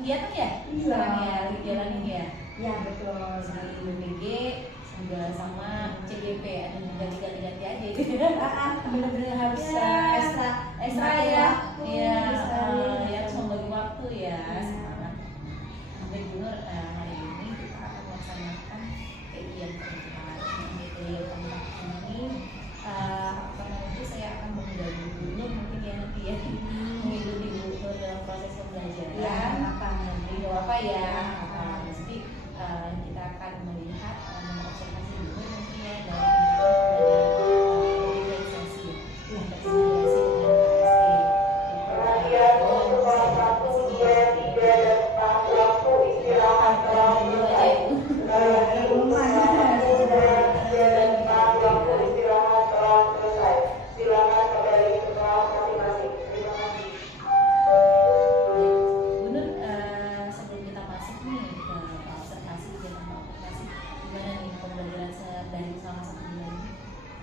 kegiatan ya? Iya. Sekarang ya, lagi jalanin ya? Iya betul. Sama BPG juga sama CGP ada ganti-ganti aja gitu. Bener-bener harus Ekstra ya. Iya, ya. ya harus membagi waktu ya. Semangat. Baik Bu Nur, hari ini kita akan melaksanakan kegiatan ini. Apa namanya, saya akan mengundang Bu Nur mungkin ya nanti ya mengikuti Bu Nur dalam proses pembelajaran. Ya, nanti apa ya? Jadi kita akan melihat mengobservasi Bu Nur mungkin ya dalam organisasi ya.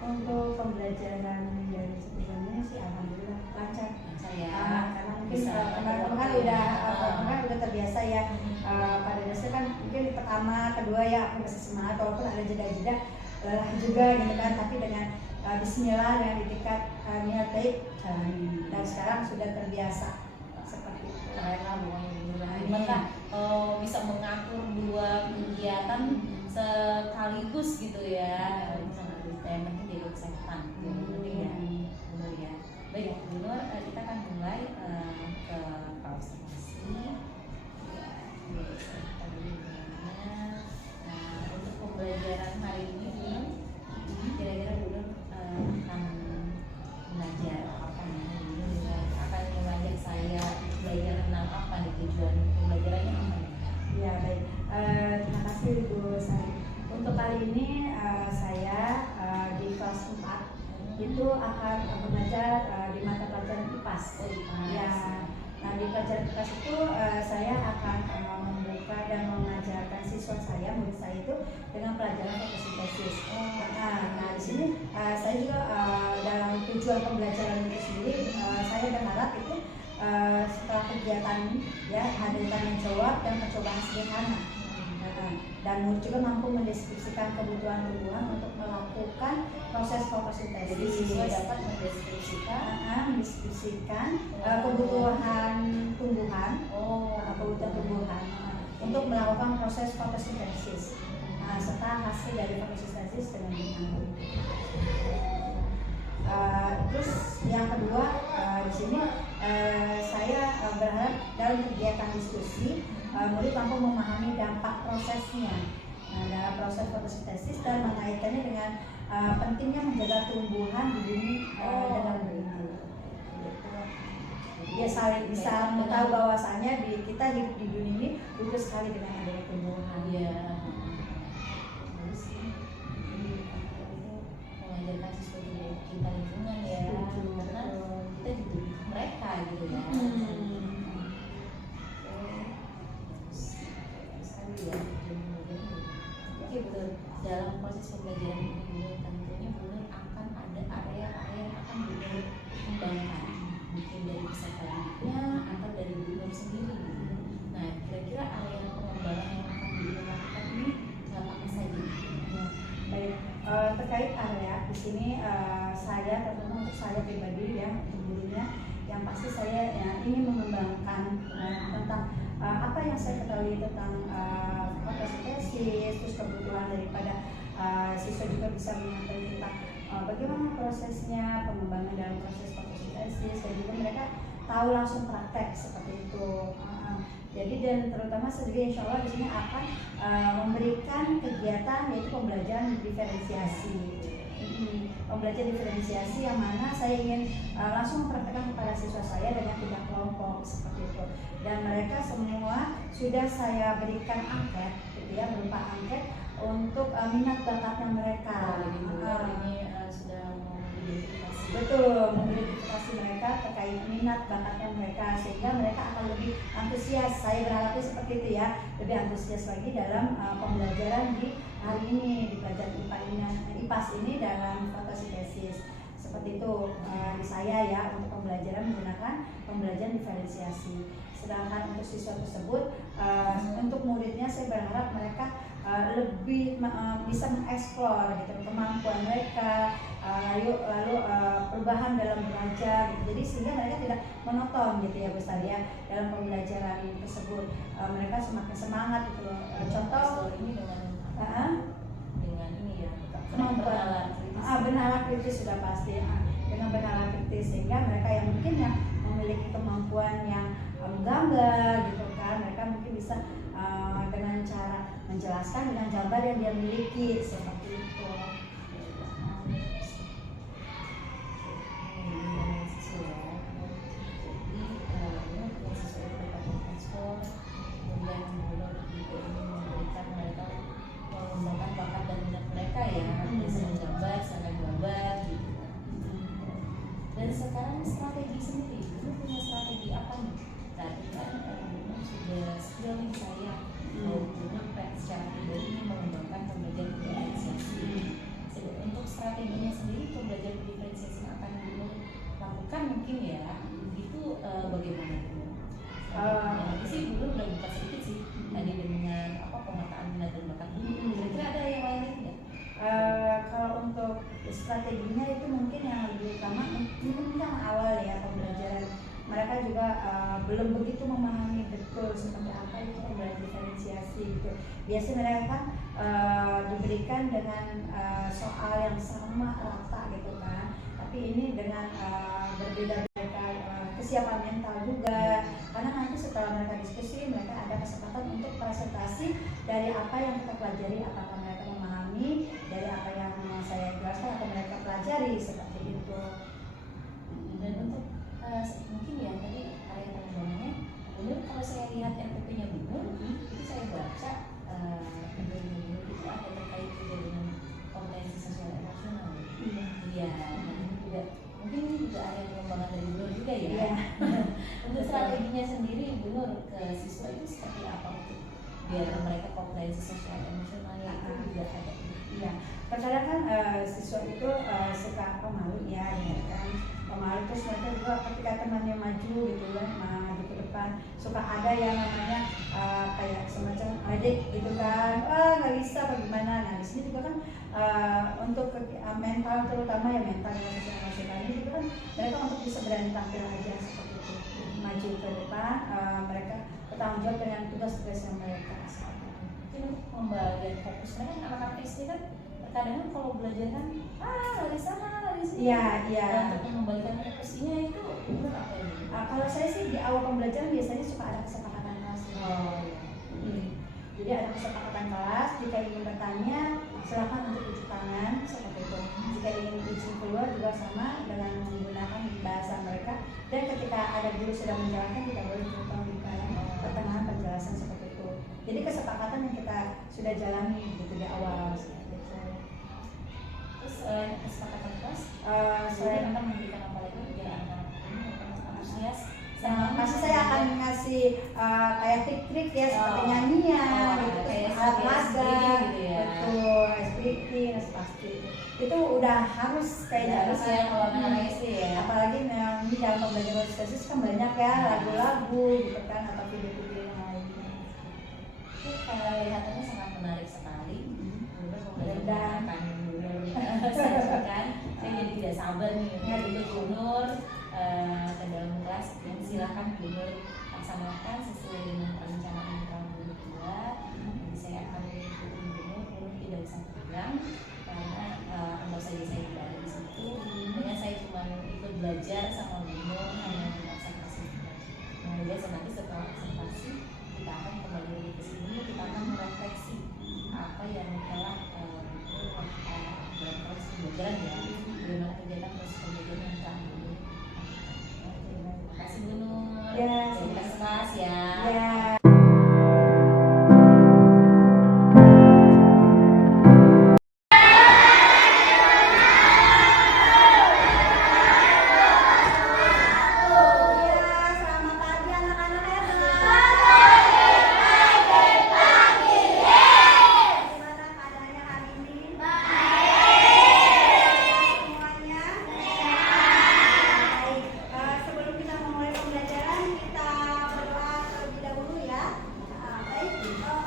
Untuk pembelajaran dari sebelumnya sih alhamdulillah lancar ya. Karena mungkin teman-teman udah terbiasa ya. Pada dasarnya kan mungkin di pertama, kedua ya aku masih semangat walaupun ada jeda-jeda lelah juga gitu kan, tapi dengan Bismillah dengan itikat niat baik jalani dan sekarang sudah terbiasa seperti itu. Keren lah pokoknya bisa mengatur dua kegiatan sekaligus gitu ya. Yang penting jaga kesehatan, penting ya, benar ya. Baik, Bu Nur, kita akan mulai ke observasi. Untuk pembelajaran hari ini, kira-kira Bu Nur akan belajar apa nih? Akan mengajak saya belajar tentang apa nih, tujuan pembelajarannya apa? Ya baik, terima kasih Bu Sari. Untuk kali ini saya di kelas 4 itu akan belajar di mata pelajaran IPAS. Ya, nah di pelajaran IPAS itu saya akan membuka dan mengajarkan siswa saya, murid saya itu dengan pelajaran fotosintesis. Nah di sini saya juga dalam tujuan pembelajaran itu sendiri saya berharap itu setelah kegiatan ya ada tanya jawab dan percobaan sederhana. Dan murid juga mampu mendeskripsikan kebutuhan tumbuhan untuk melakukan proses fotosintesis. Jadi siswa dapat mendeskripsikan kebutuhan tumbuhan, untuk melakukan proses fotosintesis serta hasil dari fotosintesis dengan benang. Terus yang kedua di sini saya berharap dalam kegiatan diskusi murid mampu memahami dampak prosesnya dalam proses fotosintesis dan mengaitkannya dengan pentingnya menjaga tumbuhan di bumi dengan benar. Dia saling bisa mengetahui bahwasanya kita hidup di dunia ini butuh sekali dengan adanya tumbuhan. Mengajarkan siswa cinta lingkungan ya, karena kita hidup mereka gitu ya. Oke, betul. Dalam proses pembelajaran ini tentunya benar akan ada area-area yang akan dikembangkan, mungkin dari peserta didiknya atau dari guru sendiri. Nah, kira-kira area pengembangan yang akan dilakukan ini apa saja? Baik, terkait area di sini saya terutama untuk saya pribadi ya, untuk gurunya yang pasti saya ingin mengembangkan tentang apa yang saya ketahui tentang fotosintesis, terus kebutuhan daripada siswa juga bisa menyampaikan tentang bagaimana prosesnya pengembangan dalam proses fotosintesis, dan juga mereka tahu langsung praktek seperti itu. Jadi dan terutama sendiri insya Allah di sini akan memberikan kegiatan yaitu pembelajaran diferensiasi. Pembelajaran diferensiasi yang mana saya ingin langsung mempraktekkan kepada siswa saya dengan 3 kelompok seperti itu, dan mereka semua sudah saya berikan angket gitu ya, berupa angket untuk minat bakatnya mereka. Ini sudah mengidentifikasi. Betul, mengidentifikasi mereka terkait minat bakatnya mereka sehingga mereka akan lebih antusias. Saya berharapnya seperti itu ya, lebih antusias lagi dalam pembelajaran di hari ini, di pelajaran IPAS ini dalam fotosintesis. Seperti itu di saya ya, untuk pembelajaran menggunakan pembelajaran diferensiasi. Sedangkan untuk siswa tersebut, untuk muridnya saya berharap mereka lebih bisa mengeksplor gitu kemampuan mereka, lalu perubahan dalam belajar gitu. Jadi sehingga mereka tidak monoton gitu ya Bu Stadi ya dalam pembelajaran tersebut. Mereka semakin semangat gitu loh. Contoh ini dengan ini ya kemampuan bernalar kritis sudah pasti ya. Dengan bernalar kritis sehingga mereka yang mungkin yang memiliki kemampuan yang menggambar gitu kan, mereka mungkin bisa dengan cara menjelaskan dengan gambar yang dia miliki seperti itu. Dan sekarang strategi sendiri, itu punya strategi apa nih? Tadi kan sudah skill nih saya mau secara pribadi ini mengembangkan pembelajaran diferensiasi. Untuk strateginya sendiri pembelajaran diferensiasi yang akan Gubernur lakukan mungkin ya, itu bagaimana Gubernur? Nanti sih Gubernur udah buka sedikit sih tadi dengan pemetaan minat dan bakat Gubernur. Kira-kira ada yang lain lagi nggak? Kalau untuk strateginya itu mungkin yang lebih utama mungkin yang awal ya pembelajaran, mereka juga belum begitu memahami betul seperti apa itu pembelajaran diferensiasi gitu. Biasanya mereka kan diberikan dengan soal yang sama rata gitu kan, tapi ini dengan berbeda mereka kesiapan mental juga, karena nanti setelah mereka diskusi mereka ada kesempatan untuk presentasi dari apa yang kita pelajari, apakah mereka memahami dari apa yang saya jelaskan atau mereka pelajari seperti itu. Dan untuk mungkin ya tadi area pengembangannya, Gubernur kalau saya lihat RPP-nya Gubernur itu saya baca Gubernur itu ada terkait juga dengan kompetensi sosial emosional. Iya, juga mungkin ini juga area pengembangan dari Gubernur juga ya. Untuk strateginya sendiri Gubernur ke siswa itu seperti apa untuk biar mereka kompetensi sosial emosionalnya itu juga ada. Iya, terkadang kan siswa itu suka pemalu ya kan, pemalu, terus mereka juga ketika temannya maju gitu kan, maju ke depan, suka ada yang namanya kayak semacam adik gitu kan, nggak bisa bagaimana. Nah di sini juga kan untuk mental, terutama ya mental dan sosial emosional ini juga kan mereka untuk bisa berani tampil aja seperti itu, maju ke depan, mereka bertanggung jawab dengan tugas-tugas yang mereka asalkan. Mungkin pembagian fokus mereka kan anak-anak SD kan terkadang kalau belajar kan lari sana lari sini. Iya. Untuk membagikan fokusnya itu benar apa ini? Kalau saya sih di awal pembelajaran biasanya suka ada kesepakatan kelas. Jadi ada kesepakatan kelas, jika ingin bertanya silakan untuk uji tangan seperti itu. Jika ingin izin keluar juga sama dengan menggunakan bahasa mereka. Dan ketika ada guru sedang menjalankan tidak boleh tumpang di pertengahan penjelasan seperti itu. Jadi kesepakatan yang kita sudah jalani gitu di awal. Terus kesepakatan kelas, saya akan memberikan apa lagi biar anak-anak ini antusias. Pasti saya akan ngasih kayak trik-trik ya seperti nyanyian, gitu, kayak alat laga, gitu ya. betul, SPT, pasti. Itu udah harus kayaknya harus ya kalau anak SD ya. Apalagi yang di dalam pembelajaran spesies kan banyak ya lagu-lagu gitu kan atau video-video yang lain. Itu kelihatannya sangat menarik sekali. Dan sajikan, saya jadi tidak sabar nih untuk Gubernur ke dalam kelas, dan silakan Gubernur laksanakan sesuai dengan perencanaan yang telah Gubernur buat. Jadi saya akan mengikuti Gubernur tidak usah pulang karena anggap saja saya tidak ada di situ. Hanya saya cuma ikut belajar sama Gubernur, hanya melaksanakan. Nah, nanti setelah observasi kita akan kembali lagi ke sini, kita akan merefleksi apa yang telah dalam proses pembelajaran ya, bagaimana kegiatan proses pembelajaran yang telah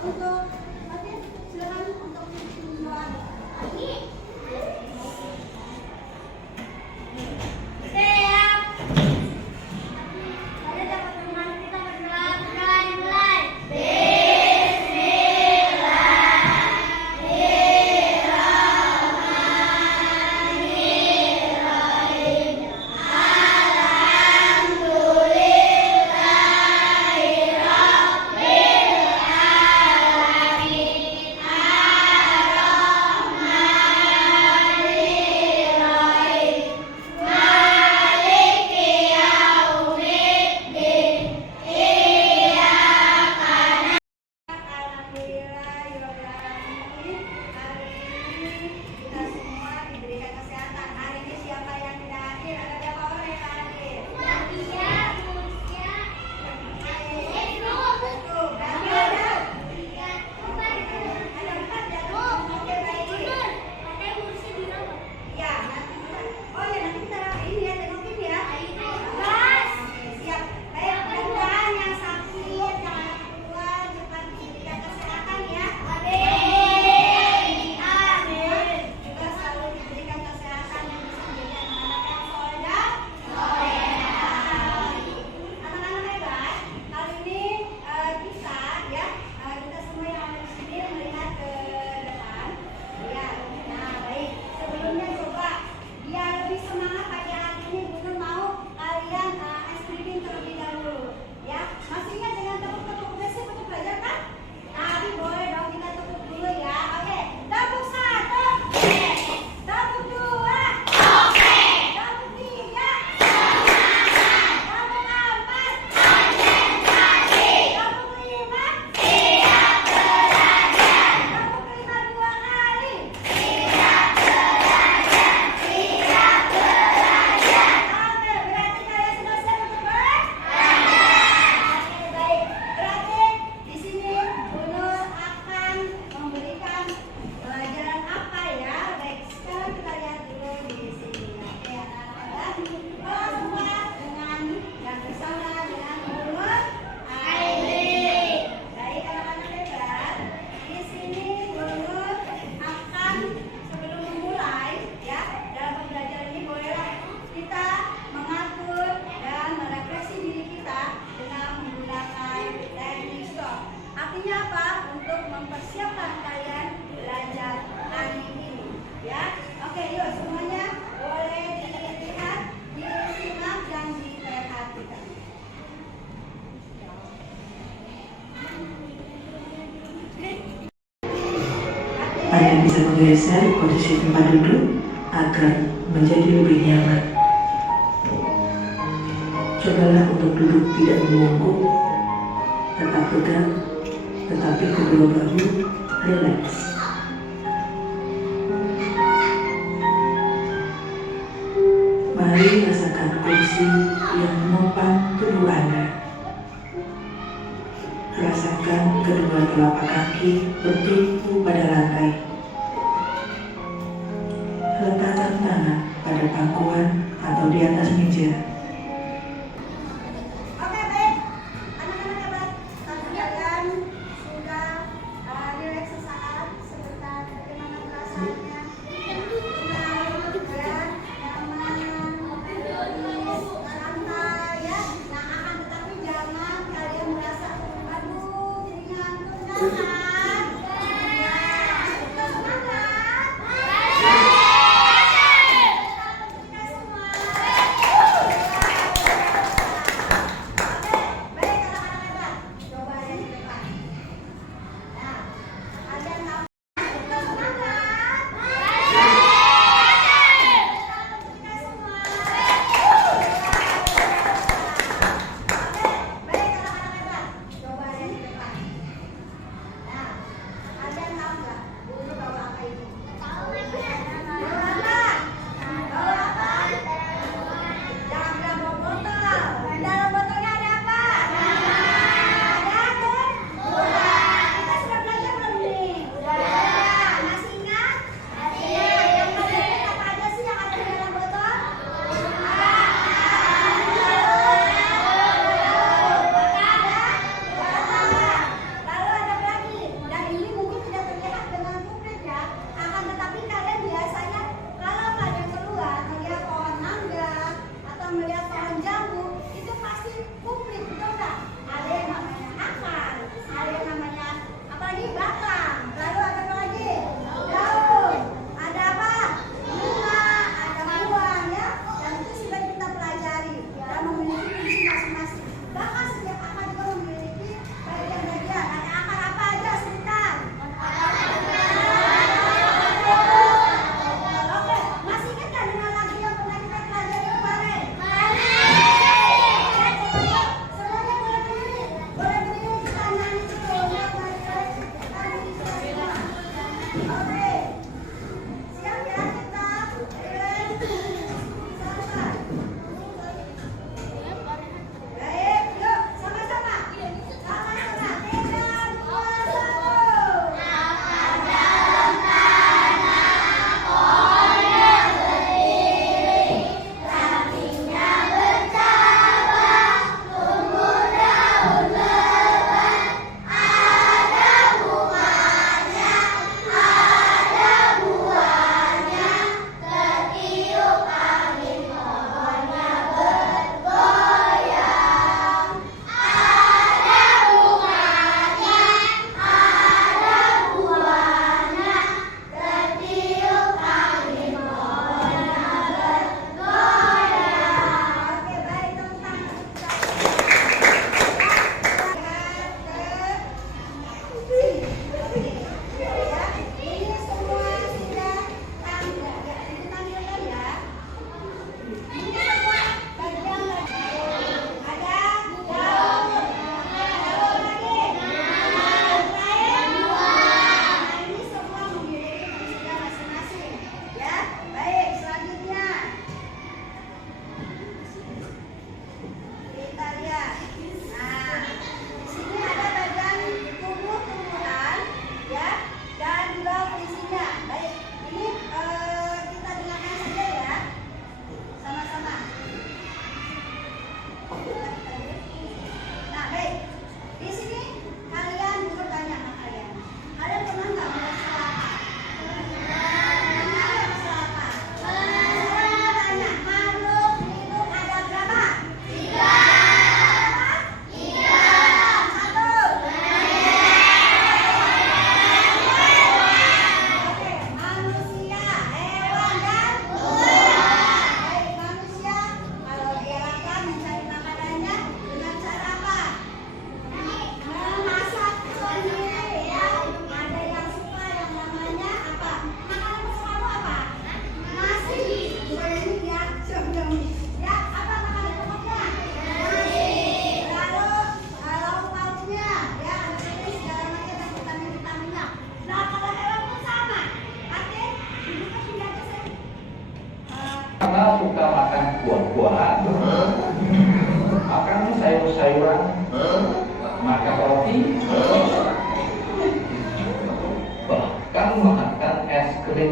untuk silakan untuk mendoa. Anda bisa menggeser posisi tempat duduk agar menjadi lebih nyaman. Cobalah untuk duduk tidak membungkuk, tetap tegak, tetapi kedua bahu rileks. Mari rasakan kursi yang menopang tubuh Anda. Rasakan kedua telapak kaki bertumpu pada lantai. Letakkan tangan pada pangkuan atau di atas meja. Oke, baik. Anak-anak hebat, kalian sudah rileks sesaat sebentar. Bagaimana perasaannya? Tenang, nyaman, santai ya. Nah, akan tetapi jangan kalian merasa aduh jadi ngantuk, jangan. Semangat.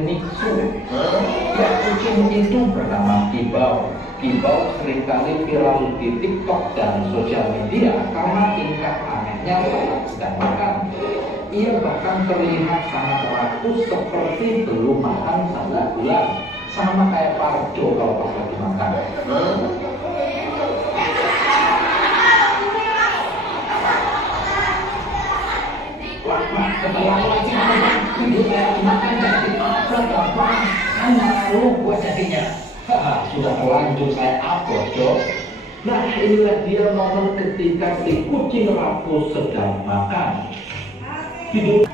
Niksu. Ya, kucing itu bernama Kibau. Kibau seringkali viral di TikTok dan sosial media karena tingkah anehnya saat sedang makan. Ia bahkan terlihat sangat rakus seperti belum makan 1 bulan. Sama kayak Parjo kalau pas lagi makan. Wah, keterlaluan sih kamu. Ini kayak makan jadi apa gampang. Kan malu gua jadinya. Sudah terlanjur saya upload, Dok. Nah, inilah dia momen ketika si kucing rakus sedang makan. Hidup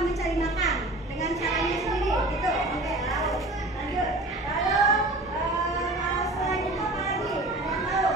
mencari makan dengan caranya sendiri gitu. Oke, lalu lanjut. Lalu kalau selain itu apa lagi? Ada yang tahu?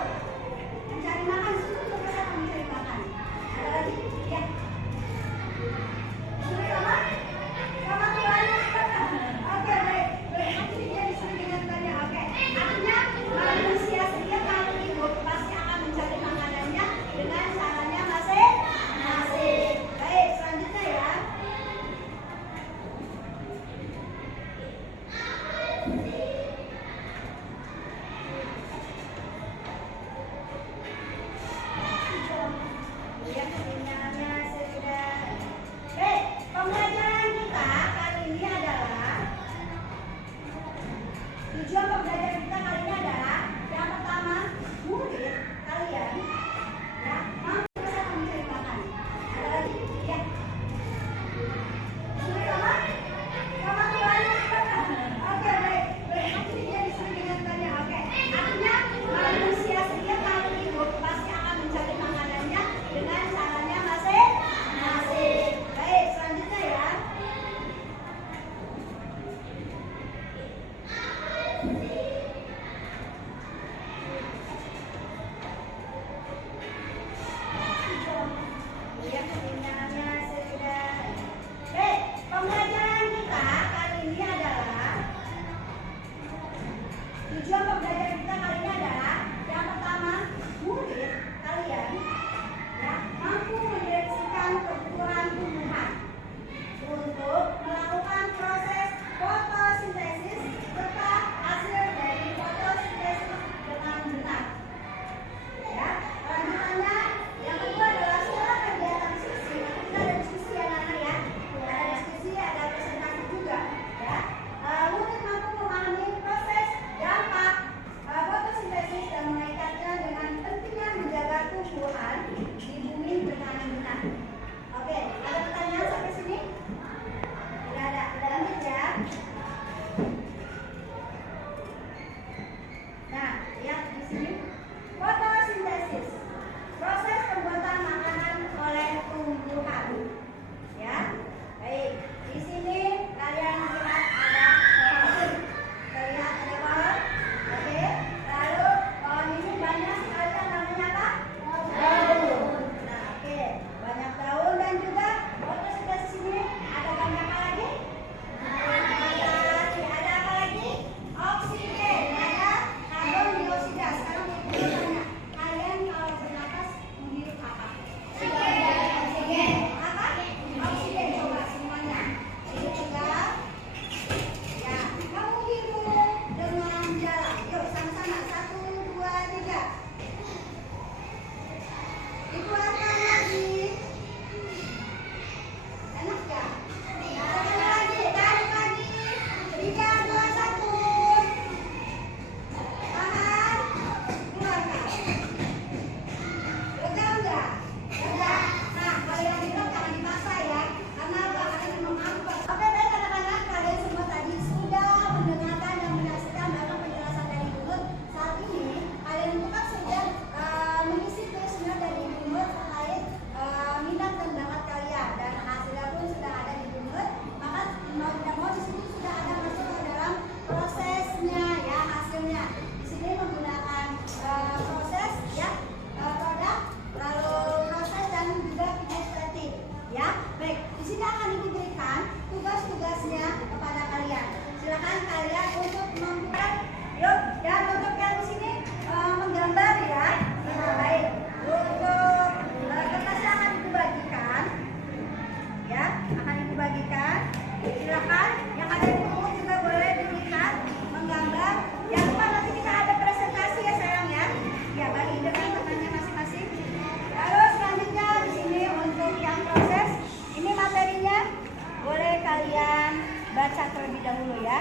terlebih dahulu ya.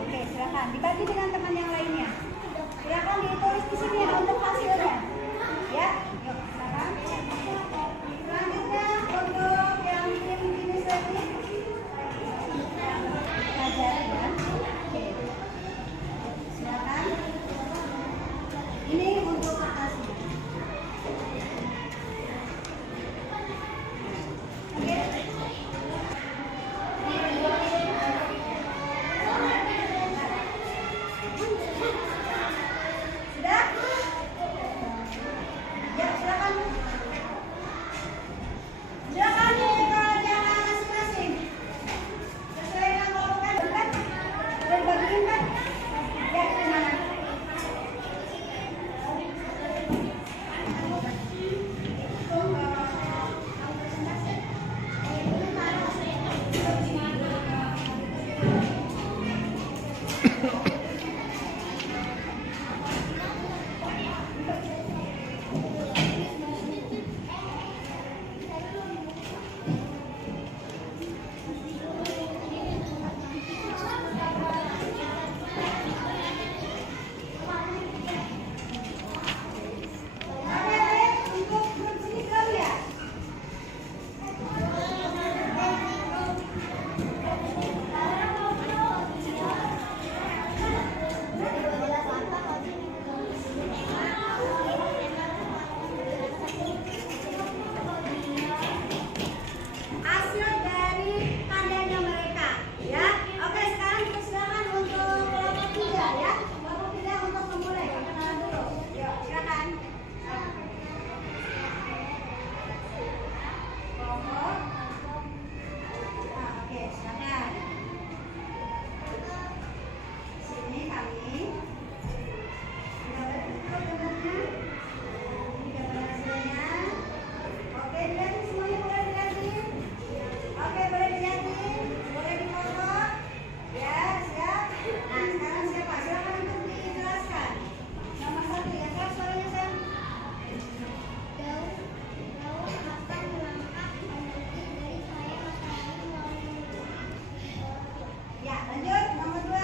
Oke, silakan dibagi dengan teman yang lainnya. Silakan ditulis di sini untuk hasilnya. Ya, yuk silakan. Selanjutnya untuk yang tim inisiatif belajar ya. Oke. Silakan. Ini untuk kertasnya. Oke. Sudah? Ya, silakan. Silakan kerjaan masing-masing. Sesuai dengan kelompok kan? Sudah dibagiin kan? Ya, gimana? Untuk grup sini belum ya? Hasil dari pandanya mereka ya. Oke, sekarang kita silakan untuk kelompok 3 ya. Kelompok 3 untuk memulai perkenalan dulu. Yuk, silakan. Kelompok. Nah, oke, silakan. Sini kami. Sudah berkumpul gambarnya. Ini gambar hasilnya. Oke, dilihatin semuanya, boleh dilihatin. Oke, boleh dilihatin, boleh difoto. Ya, siap. Nah, sekarang siapa? Silakan untuk dijelaskan. Nomor 1 ya, Kak, suaranya Sam. Ya, lanjut. Nomor 2.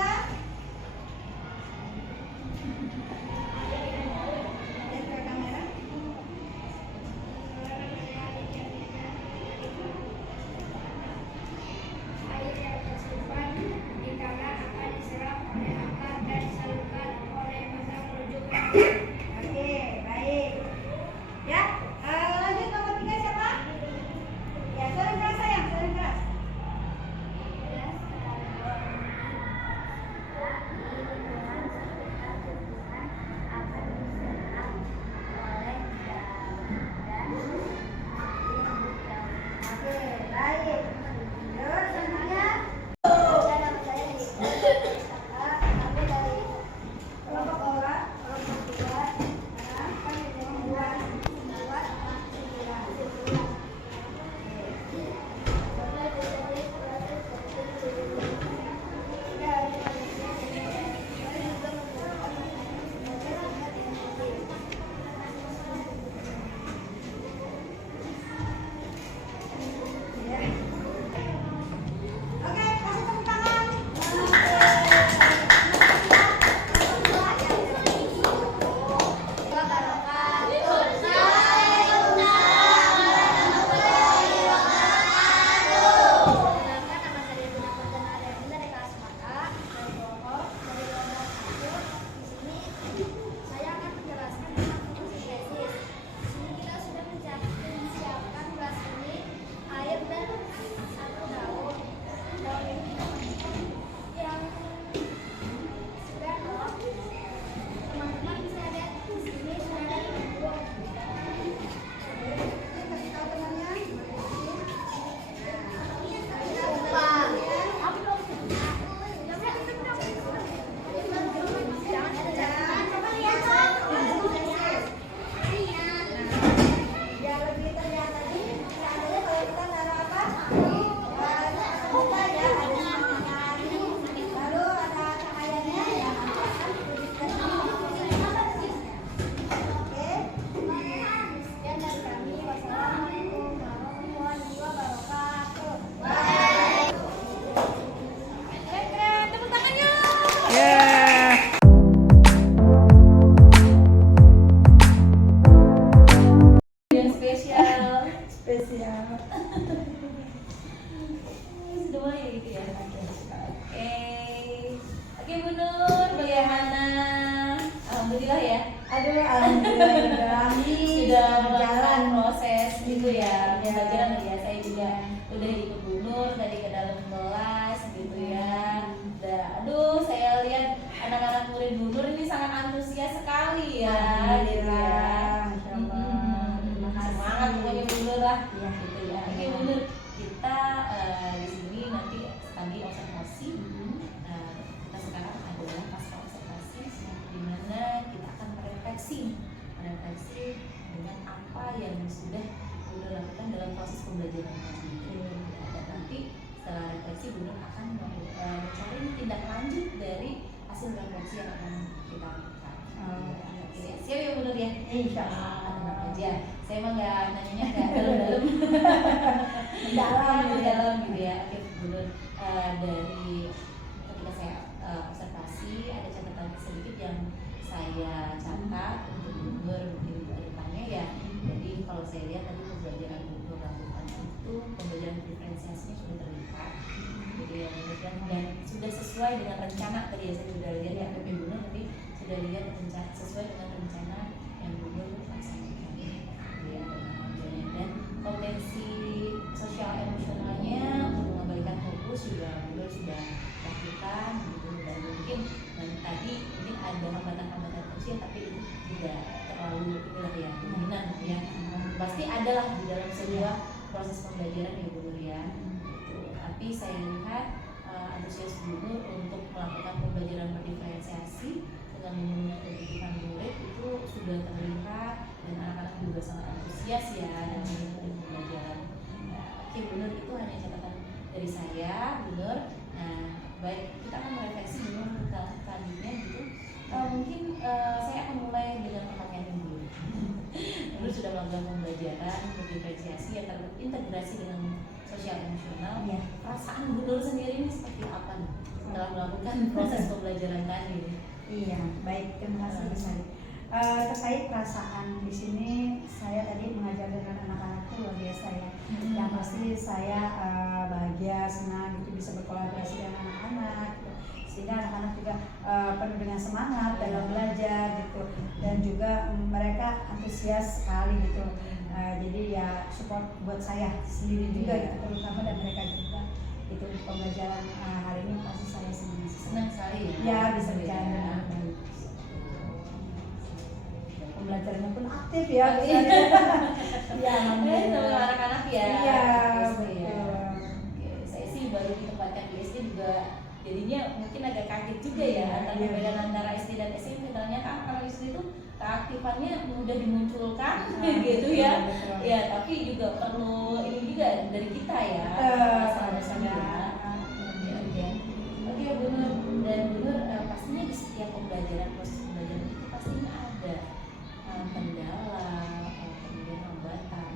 Lihat ke kamera. Air yang tersimpan di kamar akan diserap oleh akar dan disalurkan oleh masa menuju ke Oke, baik. Ya, lanjut nomor 3 siapa? Ya, suara keras sayang, suara keras. Oke, baik. Terus selanjutnya kelompok aura, kelompok 2. alhamdulillah ya. Aduh, alhamdulillah Sudah berjalan. berjalan proses gitu ya, Ya. pembelajaran ya. Saya juga udah ikut Bu Nur tadi ke dalam kelas gitu ya. Aduh, saya lihat anak-anak murid Bu Nur ini sangat antusias sekali ya, gitu ya. Masya Allah. Terima kasih. Semangat pokoknya Bu Nur lah, Iya. gitu ya. Oke Bu Nur, kita di sini nanti lagi observasi. Kita sekarang adalah pasca observasi, di mana kita akan merefleksi dengan apa yang sudah Bu Nur lakukan dalam proses pembelajaran tadi. Dan nanti setelah refleksi Bu Nur akan mencari tindak lanjut dari hasil refleksi yang akan kita lakukan. Oke, siap ya Bu Nur ya? Insya Allah. Tenang aja. Saya emang nggak nanyanya nggak dalam-dalam. Dalam gitu ya. Oke Bu Nur, dari ketika saya observasi ada catatan sedikit yang saya catat untuk Bu Nur mungkin ke depannya ya. Jadi kalau saya lihat tadi pembelajaran Bu Nur lakukan itu pembelajaran diferensiasinya sudah terlihat. Jadi ya dan sudah sesuai dengan rencana tadi ya, saya sudah lihat ya PP Bu Nur tadi sudah lihat rencana sesuai dengan rencana yang Bu Nur laksanakan ya, dan kompetensi sosial emosionalnya untuk mengembalikan fokus juga Bu Nur sudah lakukan gitu. Dan mungkin tadi mungkin ada hambatan-hambatan kecil tapi itu tidak terlalu inilah ya dominan ya. Pasti adalah di dalam sebuah proses pembelajaran ya Bu Nur ya. Tapi saya lihat antusias Bu Nur untuk melakukan pembelajaran berdiferensiasi dengan memenuhi kebutuhan murid itu sudah terlihat, dan anak-anak juga sangat antusias ya dan mengikuti pembelajaran. Oke Bu Nur, itu hanya catatan dari saya Bu Nur. Nah baik, kita akan merefleksi Bu Nur selanjutnya gitu. Mungkin saya akan mulai dengan pertanyaan ini dulu. Bu Nur sudah melakukan pembelajaran berdiferensiasi yang terintegrasi dengan sosial emosional. Ya. Perasaan Bu Nur sendiri ini seperti apa nih setelah melakukan proses pembelajaran tadi? Iya, baik, terima kasih Bu Sari. Terkait perasaan di sini, saya tadi mengajar dengan anak-anak itu luar biasa ya. Yang pasti saya bahagia, senang gitu bisa berkolaborasi dengan anak-anak gitu. Sehingga anak-anak juga penuh dengan semangat dalam belajar gitu, dan juga mereka antusias sekali gitu. Jadi ya support buat saya sendiri juga gitu, terutama dan mereka juga itu pembelajaran hari ini pasti saya Senang sekali ya bisa berjalan dengan baik. Pembelajarannya pun aktif ya. Ya, sama anak-anak ya. Iya, SD ya. betul. Oke, saya sih baru ditempatkan di SD juga jadinya mungkin agak kaget juga ya antara perbedaan antara SD dan SMP. Ternyata kalau SD itu keaktifannya mudah dimunculkan gitu ya. Ya, tapi juga perlu ini juga dari kita ya. Sama-sama ya. Oke Bu Nur, dan Bu Nur pastinya di setiap pembelajaran, proses pembelajaran itu pastinya ada kendala, kemudian hambatan,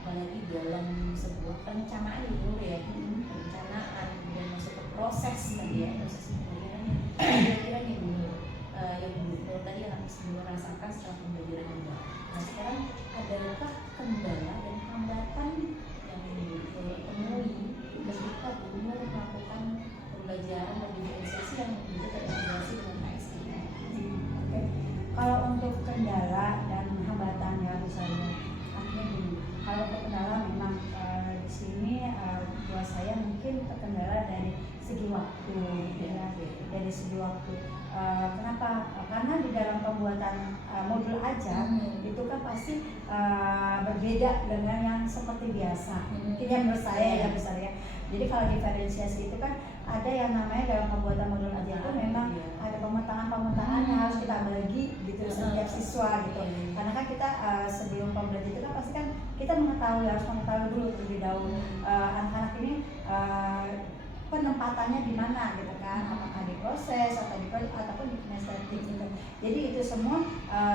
apalagi dalam sebuah perencanaan Bu Nur ya, perencanaan kemudian masuk ke proses tadi ya, proses pembelajaran. Kira-kira nih Bu Nur, yang Bu Nur tadi yang harus Bu Nur rasakan setelah pembelajaran ini. Nah sekarang adakah kendala dan hambatan yang Bu Nur temui ketika Bu Nur melakukan pembelajaran berdiferensiasi yang juga terintegrasi dengan KSI? Oke. Kalau untuk kendala dan hambatan ya misalnya, artinya gini, kalau untuk kendala memang di sini buat saya mungkin terkendala dari segi waktu, ya, dari segi waktu. Kenapa? Karena di dalam pembuatan modul ajar itu kan pasti berbeda dengan yang seperti biasa. Mungkin yang menurut saya ya besar ya. Jadi kalau diferensiasi itu kan ada yang namanya dalam pembuatan modul ajar itu memang ada pemetaan yang harus kita bagi gitu setiap siswa gitu. Karena kan kita sebelum pembelajaran itu kan pasti kan kita harus mengetahui dulu terlebih dahulu anak-anak ini penempatannya di mana gitu kan, apakah di proses ataupun di kinestetik gitu. Jadi itu semua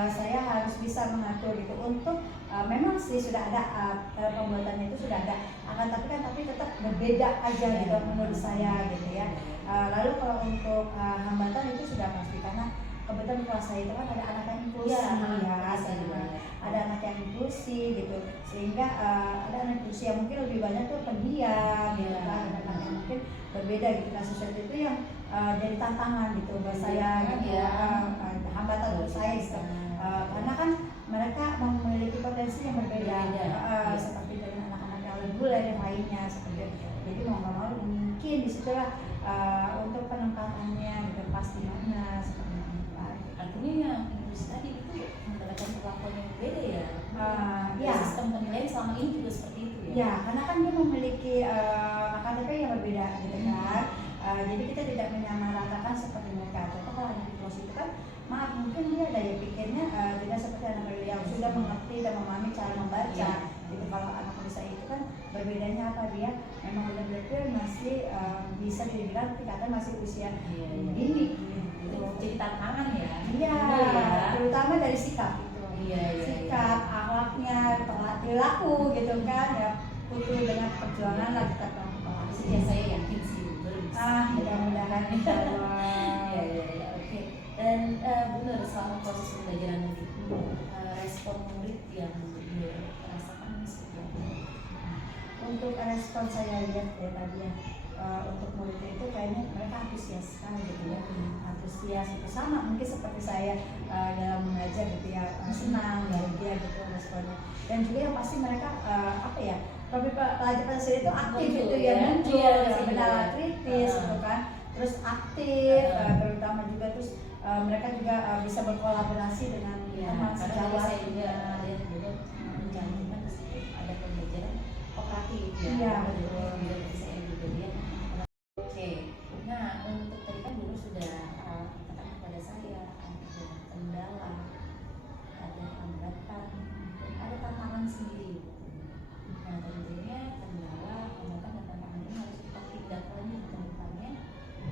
saya harus bisa mengatur gitu untuk memang sih sudah ada pembuatannya itu sudah ada, akan tapi tetap berbeda aja gitu menurut saya gitu ya. Lalu kalau untuk hambatan itu sudah pasti karena kebetulan kelas saya itu kan ada anak yang inklusi ada anak yang inklusi gitu, sehingga ada anak inklusi yang mungkin lebih banyak tuh pendiam gitu kan, ada anak yang mungkin berbeda gitu. Nah sesuatu itu yang jadi tantangan gitu buat saya gitu. hambatan buat saya gitu. Karena kan mereka memiliki potensi yang berbeda, seperti dengan anak-anak yang reguler yang lainnya seperti itu. Jadi mau nggak mau mungkin disitulah untuk penempatannya gitu pas di mana seperti apa. Artinya yang inklusi tadi itu mendapatkan perlakuan yang berbeda ya. Ya. Sistem penilaian selama ini juga seperti itu ya. Ya, karena kan dia memiliki KTP yang berbeda gitu kan. Jadi kita tidak menyamaratakan seperti mereka. Contoh kalau anak inklusi itu kan, maaf mungkin dia daya pikirnya tidak seperti anak yang sudah mengerti dan memahami cara membaca. Gitu. Kalau anak bisa itu kan berbedanya apa, dia memang benar-benar masih bisa dibilang tingkatan masih usia dini. Itu jadi tantangan ya. Iya, terutama dari sikap itu. Sikap, akhlaknya, perilaku gitu kan ya, butuh dengan perjuangan lah kita lakukan. Ya saya yakin sih betul bisa. Mudah-mudahan insyaallah. Ya, oke. Dan benar selama proses pembelajaran itu respon murid yang dirasakan seperti apa? Untuk respon saya lihat ya tadi ya, untuk murid itu kayaknya mereka antusias sekali gitu ya, antusias itu sama mungkin seperti saya dalam mengajar gitu ya, senang, bahagia gitu responnya. Dan juga yang pasti mereka apa ya, pelajar saya itu aktif gitu ya, muncul, bernalar kritis gitu kan, terus aktif, terutama juga terus mereka juga bisa berkolaborasi dengan teman sejawat. Saya juga lihat dulu mencantumkan di situ ada pembelajaran kooperatif ya. Iya betul. Saya juga lihat. Oke. Nah untuk tadi kan dulu sudah katakan kepada saya ada kendala, ada hambatan, ada tantangan sendiri. Nah tentunya kendala, hambatan dan tantangan ini harus kita tindak lanjut ke depannya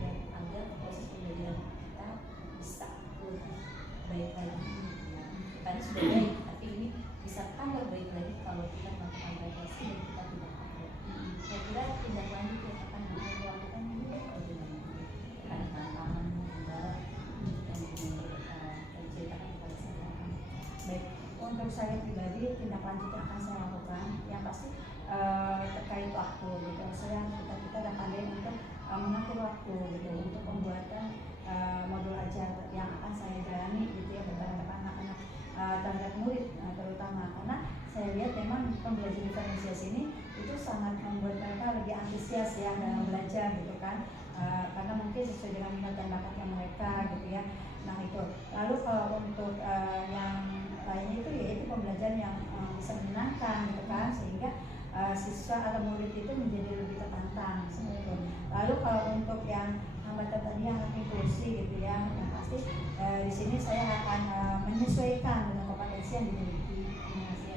dan agar proses pembelajaran kita bisa lebih baik lagi. Tadi sudah baik, tapi ini bisa tambah baik lagi kalau kita melakukan refleksi dan kita tidak upload. Kira-kira tindak lanjut yang akan kita lakukan ini bagaimana? Ada tantangan, kendala yang diceritakan kepada saya. Baik, untuk saya pribadi tindak lanjut yang akan saya lakukan yang pasti terkait waktu gitu. Saya kita dan pandai untuk mengatur waktu gitu untuk pembuatan modul ajar yang akan saya jalani gitu ya terhadap anak-anak, terhadap murid terutama, karena saya lihat memang pembelajaran diferensiasi ini itu sangat membuat mereka lebih antusias ya dalam belajar gitu kan, karena mungkin sesuai dengan minat dan bakatnya mereka gitu ya. Nah itu. Lalu kalau untuk yang lainnya itu yaitu pembelajaran yang bisa menyenangkan gitu kan, sehingga siswa atau murid itu menjadi lebih tertantang seperti itu. Lalu kalau untuk yang hambatan tadi yang inklusi gitu ya, yang pasti di sini saya akan menyesuaikan dengan kompetensi yang dimiliki.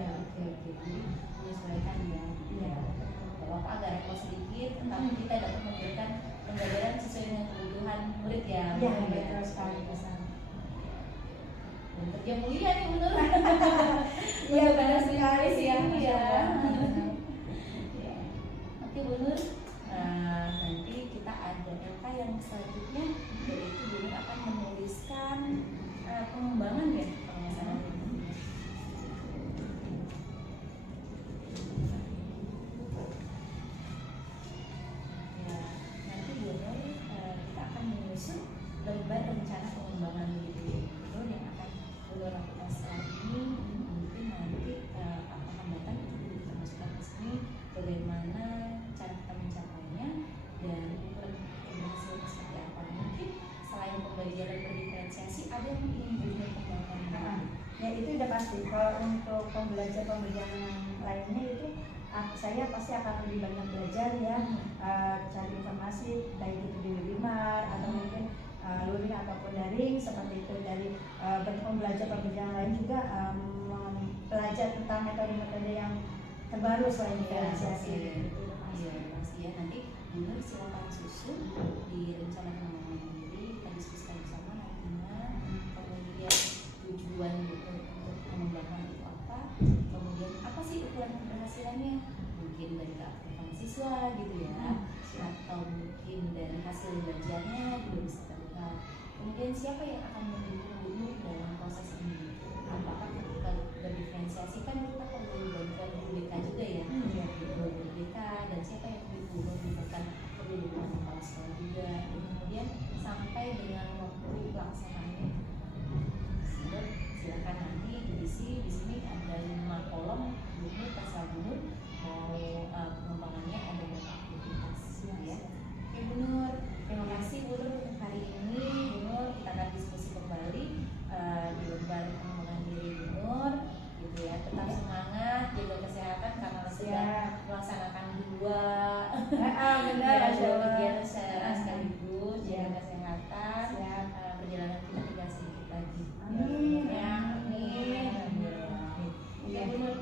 Oke. Jadi menyesuaikan ya. Iya. Bapak agak repot sedikit, tapi kita dapat memberikan pembelajaran sesuai dengan kebutuhan murid ya. Iya betul sekali pesan. Dan kerja mulia nih bener. Iya benar sekali sih ya. Oke bener. Nanti kita ada LK yang selanjutnya, yaitu bener akan menuliskan pengembangan ya kalau nggak salah. Ya, nanti bener kita akan menyusun lembar rencana pengembangan gitu yang akan bener lakukan setelah ini. Mungkin nanti apa hambatan itu kita masukkan ke sini, bagaimana cara kita mencapainya dan ukuran keberhasilan seperti apa. Mungkin selain pembelajaran berdiferensiasi ada yang ingin belajar pengembangan. Ya itu udah pasti. Kalau untuk pembelajaran lainnya itu saya pasti akan lebih banyak belajar ya, cari informasi baik itu di webinar atau mungkin luring ataupun daring seperti itu. Dari pembelajaran lain juga belajar tentang metode-metode yang terbaru selain diferensiasi. Iya pasti ya, nanti benar silakan susun di rencana pengembangan diri, kita diskusikan bersama nantinya. Kemudian tujuan untuk pengembangan itu apa, kemudian apa sih ukuran keberhasilannya, mungkin dari keaktifan siswa gitu ya, atau mungkin dari hasil belajarnya juga bisa terlihat. Kemudian siapa yang akan mendukung guru dalam proses ini, apakah ketika berdiferensiasi kan kita perlu bantuan guru BK juga ya, guru BK, dan siapa yang membutuhkan kedudukan kepala sekolah juga, dan kemudian sampai dengan waktu pelaksanaannya di sini ada 5 kolom. Gubernur, terserah Gubernur mau pengembangannya ada berapa aktivitas ya. Oke Bunur, terima kasih Bunur untuk hari ini. Bunur, kita akan diskusi kembali di lembar pengembangan diri Bunur gitu ya. Tetap semangat, jaga kesehatan karena sudah melaksanakan dua kegiatan sekaligus. Jaga kesehatan, perjalanan kita tinggal sedikit lagi. Amin. Ya, amin. Amin. Oke Bunur,